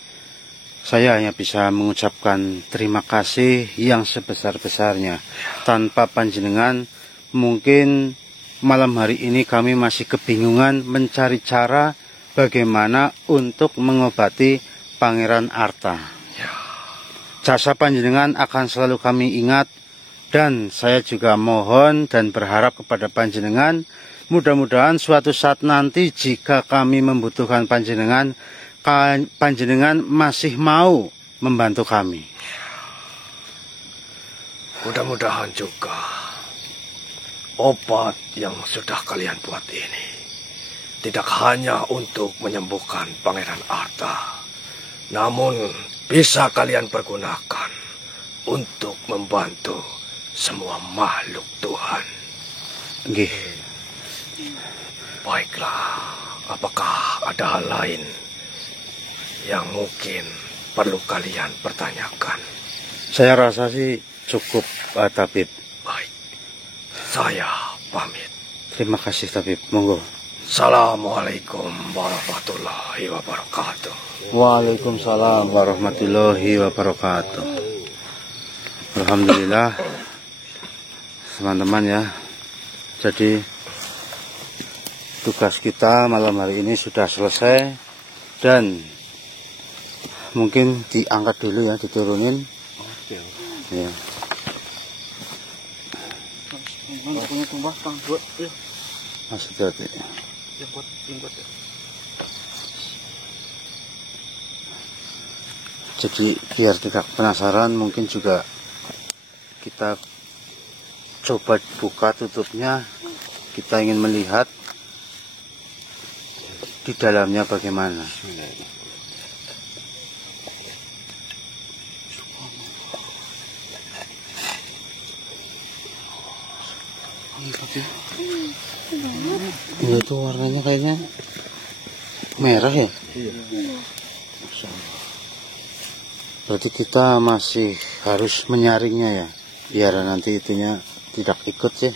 saya hanya bisa mengucapkan terima kasih yang sebesar-besarnya. Tanpa panjenengan mungkin malam hari ini kami masih kebingungan mencari cara bagaimana untuk mengobati Pangeran Arta. Jasa panjenengan akan selalu kami ingat, dan saya juga mohon dan berharap kepada panjenengan, mudah-mudahan suatu saat nanti jika kami membutuhkan panjenengan, panjenengan masih mau membantu kami. mudah-mudahan juga obat yang sudah kalian buat ini tidak hanya untuk menyembuhkan Pangeran Arta, namun bisa kalian pergunakan untuk membantu semua makhluk Tuhan. Nggih. Baiklah, apakah ada hal lain yang mungkin perlu kalian pertanyakan? Saya rasa sih cukup, Tabib. Baik, saya pamit. Terima kasih, Tabib. Monggo. Assalamualaikum warahmatullahi wabarakatuh. Waalaikumsalam warahmatullahi wabarakatuh. Alhamdulillah, teman-teman ya. Jadi tugas kita malam hari ini sudah selesai dan mungkin diangkat dulu ya, diturunin. Ya. Mas hati-hati. Jadi biar tidak penasaran, mungkin juga kita coba buka tutupnya. Kita ingin melihat di dalamnya bagaimana. Ini tuh warnanya kayaknya merah ya. Berarti kita masih harus menyaringnya ya, biar nanti itunya tidak ikut sih.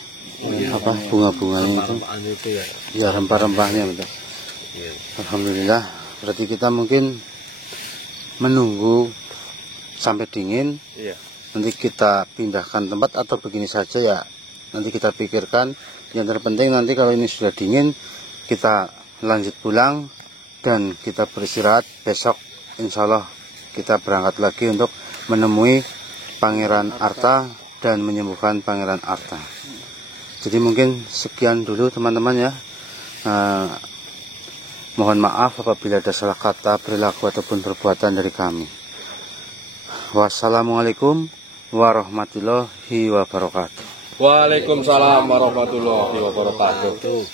Apa bunga-bunganya itu ya, rempah-rempahnya betul. Alhamdulillah, berarti kita mungkin menunggu sampai dingin. Nanti kita pindahkan tempat atau begini saja ya, nanti kita pikirkan. Yang terpenting nanti kalau ini sudah dingin, kita lanjut pulang dan kita beristirahat. Besok insya Allah kita berangkat lagi untuk menemui Pangeran Arta dan menyembuhkan Pangeran Arta. Jadi mungkin sekian dulu teman-teman ya. Mohon maaf apabila ada salah kata, perilaku ataupun perbuatan dari kami. Wassalamualaikum warahmatullahi wabarakatuh. Waalaikumsalam warahmatullahi wabarakatuh.